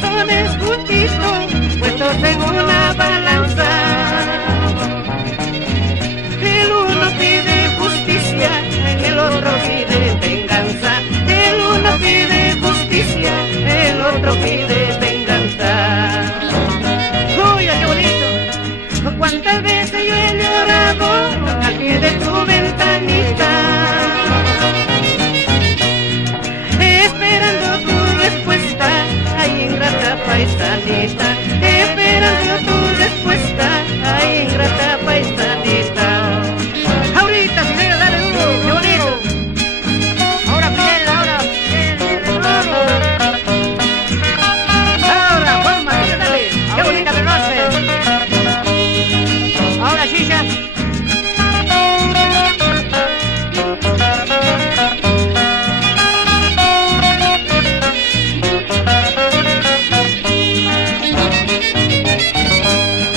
corazones juntitos, puestos en una balanza. El uno pide justicia, el otro pide venganza. El uno pide justicia, el otro pide venganza. ¡Uy, qué bonito! ¿Cuántas veces yo he llorado al pie de tu ventanita? Esperando tu respuesta, ay ingrata paisanita. Esperando tu respuesta, ay ingrata paisanita. Ahorita, Fidel, dale duro, qué bonito. Ahora, Fidel, ahora. Ahora, Juanma, dale, qué bonita que lo haces. Ahora, Chicha.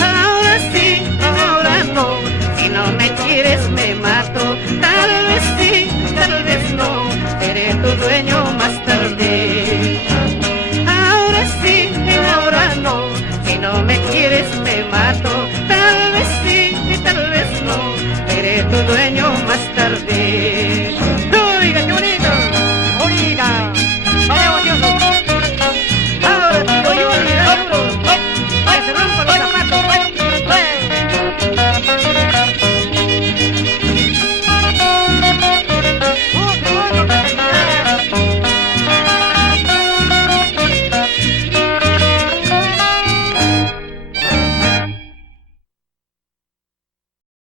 Ahora sí, ahora no. Si no me quieres me mato. Tal vez sí, tal vez no. Seré tu dueño.